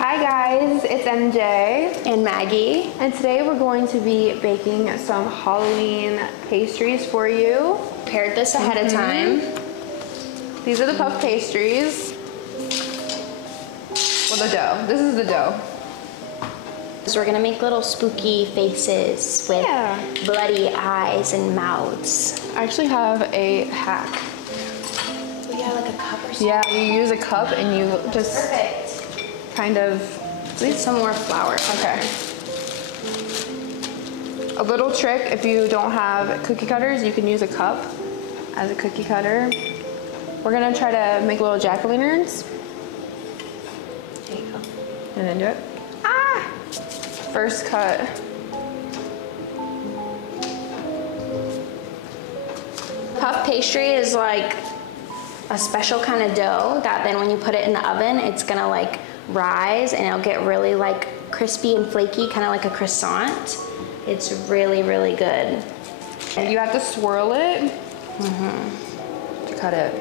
Hi guys, it's MJ and Maggie, and today we're going to be baking some Halloween pastries for you. Prepared this ahead of time. These are the puff pastries. Well, the dough. This is the dough. So we're gonna make little spooky faces with bloody eyes and mouths. I actually have a hack. Oh yeah, like a cup or something. Yeah, you use a cup and you just kind of need some more flour. Okay. A little trick, if you don't have cookie cutters, you can use a cup as a cookie cutter. We're gonna try to make little jack-o'-lanterns. There you go. And then do it. Ah! First cut. Puff pastry is like a special kind of dough that then when you put it in the oven, it's gonna like rise and it'll get really like crispy and flaky, kind of like a croissant. It's really, really good. And you have to swirl it to cut it.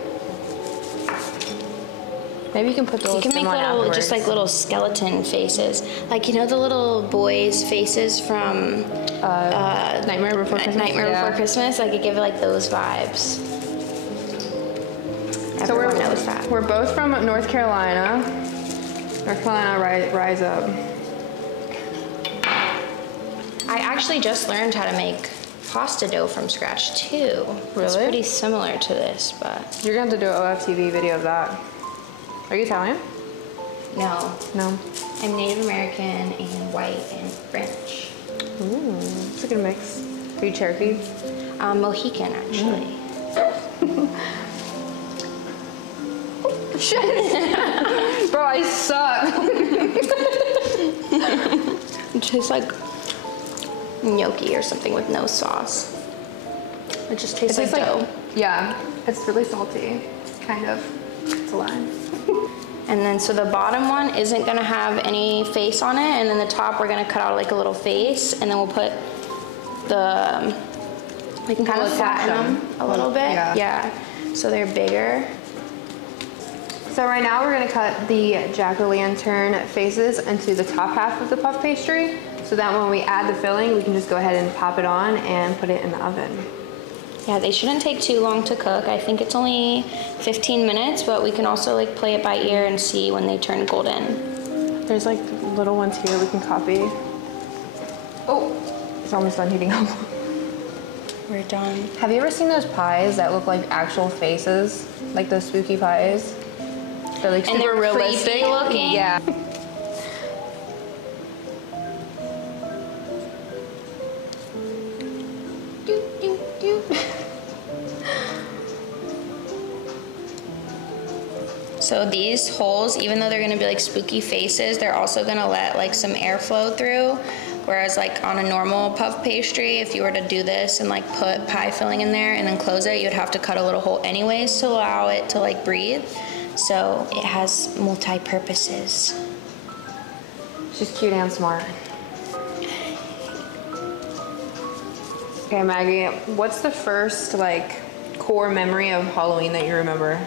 Maybe you can put those. You can make little, just like little skeleton faces, like you know the little boys' faces from Nightmare Before Christmas. Nightmare Before Christmas. I could give it like those vibes. So Everyone knows that. We're both from North Carolina. North Carolina, rise up. I actually just learned how to make pasta dough from scratch too. Really? It's pretty similar to this, but You're going to have to do an OFTV video of that. Are you Italian? no. No. I'm Native American and white and French. Ooh, it's a good mix. Are you Cherokee? Mohican actually. Shit! Bro, I suck. It tastes like gnocchi or something with no sauce. It just tastes like dough. Yeah, it's really salty, kind of. It's a lie. And then so the bottom one isn't gonna have any face on it, and then the top we're gonna cut out like a little face, and then we'll put the, we can kind of flatten them a little bit. Yeah, so they're bigger. So right now we're gonna cut the jack-o'-lantern faces into the top half of the puff pastry, so that when we add the filling, we can just go ahead and pop it on and put it in the oven. Yeah, they shouldn't take too long to cook. I think it's only 15 minutes, but we can also like play it by ear and see when they turn golden. There's like little ones here we can copy. Oh, it's almost done heating up. We're done. Have you ever seen those pies that look like actual faces? Like those spooky pies? They're like super realistic creepy looking. Yeah. So these holes, even though they're gonna be like spooky faces, they're also gonna let like some air flow through. Whereas like on a normal puff pastry, if you were to do this and like put pie filling in there and then close it, you'd have to cut a little hole anyways to allow it to like breathe. So it has multi-purposes. She's cute and smart. Okay, Maggie, what's the first like core memory of Halloween that you remember?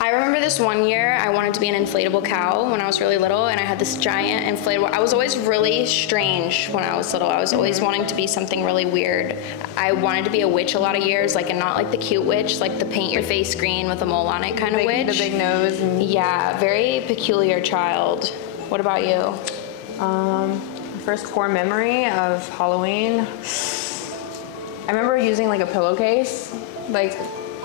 I remember this one year I wanted to be an inflatable cow when I was really little, and I had this giant inflatable. I was always really strange when I was little. I was always wanting to be something really weird. I wanted to be a witch a lot of years, like, and not like the cute witch, like the paint your face green with a mole on it kind of witch. The big nose. And yeah, very peculiar child. What about you? First core memory of Halloween. I remember using like a pillowcase. Like,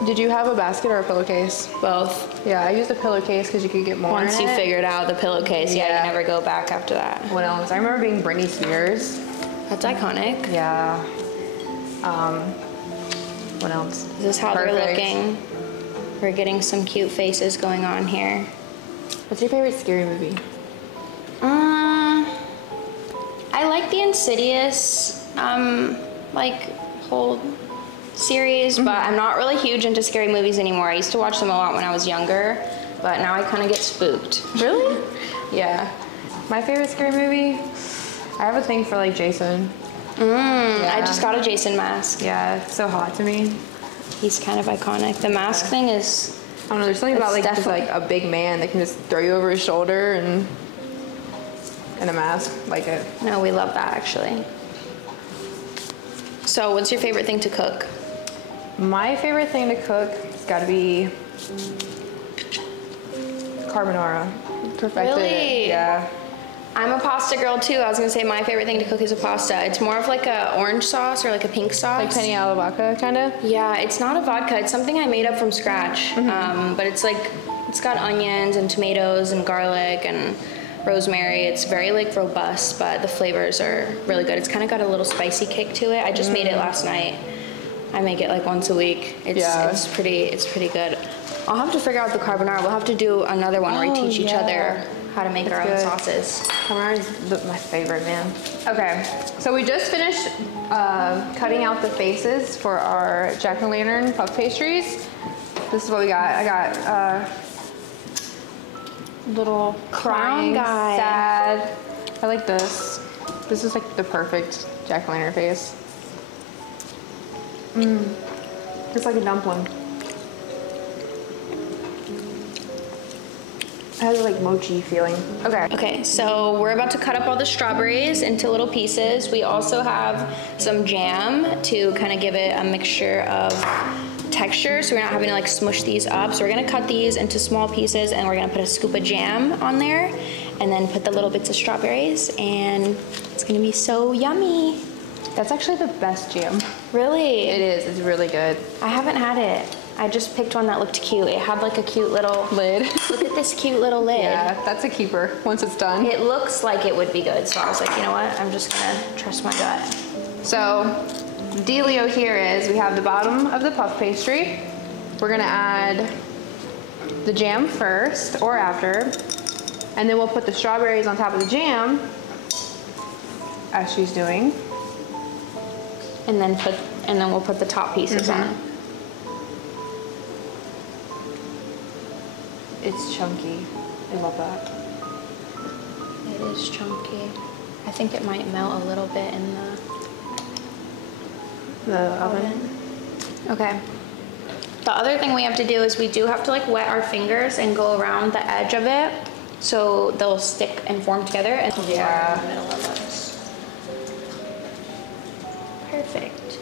did you have a basket or a pillowcase? Both. Yeah, I used a pillowcase because you could get more. Once you figured out the pillowcase, yeah, you never go back after that. What else? I remember being Britney Spears. That's iconic. Yeah. What else? This is how they're looking. We're getting some cute faces going on here. What's your favorite scary movie? I like the Insidious, like whole series, but I'm not really huge into scary movies anymore. I used to watch them a lot when I was younger, but now I kind of get spooked. Really? Yeah. My favorite scary movie? I have a thing for like Jason. Yeah. I just got a Jason mask. Yeah, it's so hot to me. He's kind of iconic. The mask thing is don't know, there's something about like just like a big man that can just throw you over his shoulder and in a mask, like it. No, we love that actually. So what's your favorite thing to cook? My favorite thing to cook has got to be carbonara. Perfected. Really? Yeah. I'm a pasta girl too. I was gonna say my favorite thing to cook is a pasta. It's more of like a orange sauce or like a pink sauce. Like penne alla vodka, kind of? Yeah, it's not a vodka. It's something I made up from scratch. But it's like, it's got onions and tomatoes and garlic and rosemary. It's very like robust, but the flavors are really good. It's kind of got a little spicy kick to it. I just made it last night. I make it like once a week. It's pretty good. I'll have to figure out the carbonara. We'll have to do another one where we teach each other how to make our own sauces. Carbonara is my favorite, man. Okay, so we just finished cutting out the faces for our jack-o'-lantern puff pastries. This is what we got. I got little crying guy. Sad. I like this. This is like the perfect jack-o'-lantern face. It's like a dumpling. It has a like mochi feeling. Okay, so we're about to cut up all the strawberries into little pieces. We also have some jam to kind of give it a mixture of texture, so we're not having to like smush these up. So we're gonna cut these into small pieces and we're gonna put a scoop of jam on there and then put the little bits of strawberries, and it's gonna be so yummy. That's actually the best jam. Really? It is, it's really good. I haven't had it. I just picked one that looked cute. It had like a cute little lid. Look at this cute little lid. Yeah, that's a keeper once it's done. It looks like it would be good, so I was like, you know what? I'm just gonna trust my gut. So, the dealio here is we have the bottom of the puff pastry. We're gonna add the jam first or after, and then we'll put the strawberries on top of the jam, as she's doing. And then we'll put the top pieces on. It's chunky. I love that. It is chunky. I think it might melt a little bit in the oven. Okay. The other thing we have to do is we do have to like wet our fingers and go around the edge of it so they'll stick and form together. And yeah. In the middle of us. Perfect.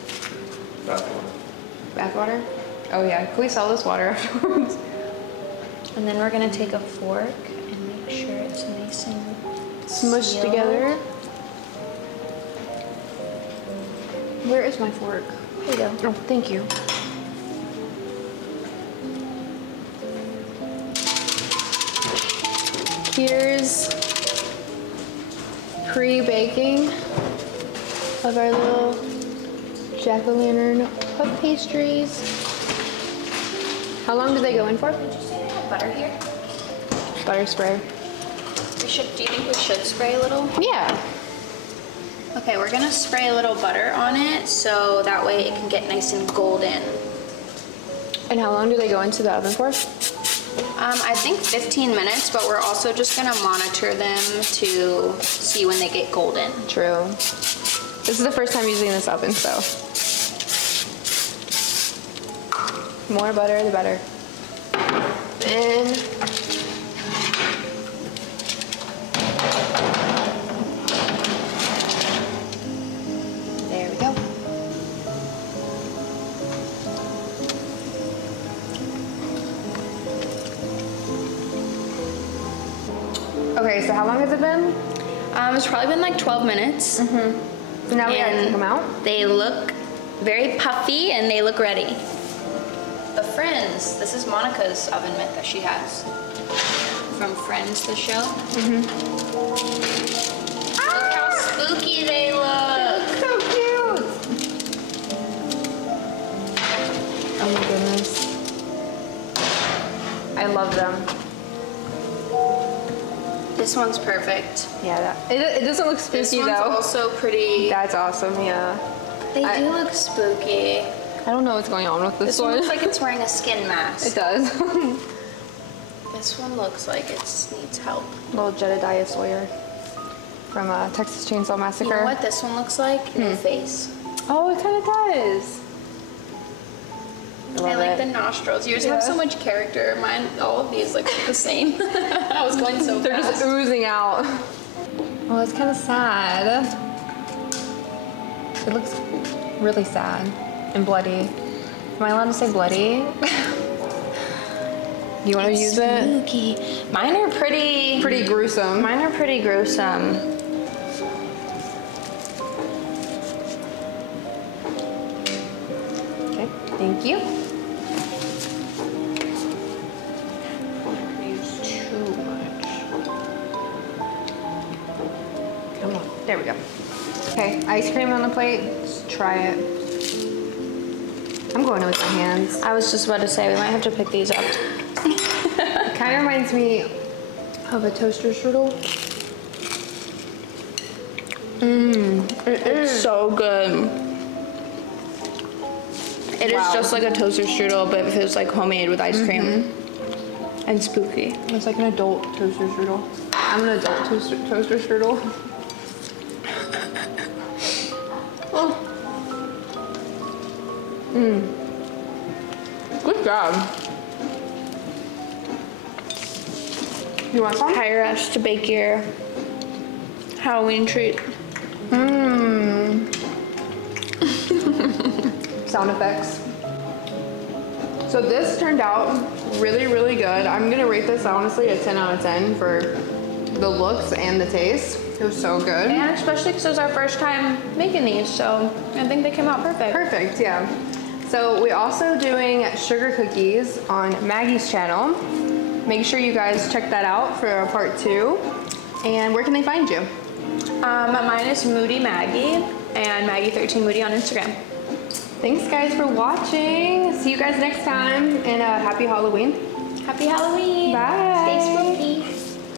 Bathwater? Oh yeah, can we sell this water afterwards? And then we're gonna take a fork and make sure it's nice and smushed sealed together. Where is my fork? Here you go. Oh, thank you. Here's pre-baking of our little jack-o'-lantern puff pastries. How long do they go in for? Did you say they have butter here? Butter spray. Do you think we should spray a little? Yeah. Okay, we're gonna spray a little butter on it so that way it can get nice and golden. And how long do they go into the oven for? I think 15 minutes, but we're also just gonna monitor them to see when they get golden. True. This is the first time using this oven, so. More butter, the better. And there we go. Okay, so how long has it been? It's probably been like 12 minutes. So now we gotta take them out. They look very puffy and they look ready. The Friends, this is Monica's oven mitt that she has. From Friends, the show. Look how spooky they look. So cute. Oh my goodness. I love them. This one's perfect. Yeah, it doesn't look spooky This one's though. also pretty. That's awesome, yeah. They do look spooky. I don't know what's going on with this This one looks like it's wearing a skin mask. It does. This one looks like it needs help. Little Jedediah Sawyer from Texas Chainsaw Massacre. You know what this one looks like? No face. Oh, it kind of does. I like the nostrils. Yours have so much character. Mine, all of these look the same. I was going so They're fast. just oozing out. Oh, it's kind of sad. It looks really sad and bloody. Am I allowed to say bloody? You want to use it? Spooky. Mine are pretty gruesome. Mine are pretty gruesome. Okay, thank you. Use too much. Come on, there we go. Okay, ice cream on the plate. Just try it. I'm going in with my hands. I was just about to say we might have to pick these up. It kind of reminds me of a toaster strudel. It is so good. It is just like a toaster strudel, but if it was like homemade with ice cream and spooky. It's like an adult toaster strudel. I'm an adult toaster strudel. Oh. Good job. You want some? Hire us to bake your Halloween treat. Sound effects. So this turned out really, really good. I'm gonna rate this honestly a 10 out of 10 for the looks and the taste. It was so good. And especially because it was our first time making these, so I think they came out perfect. Perfect, yeah. So we're also doing sugar cookies on Maggie's channel. Make sure you guys check that out for part 2. And where can they find you? Mine is Moodie Maggie and Maggie13 Moodie on Instagram. Thanks guys for watching. See you guys next time, and happy Halloween. Happy Halloween! Bye.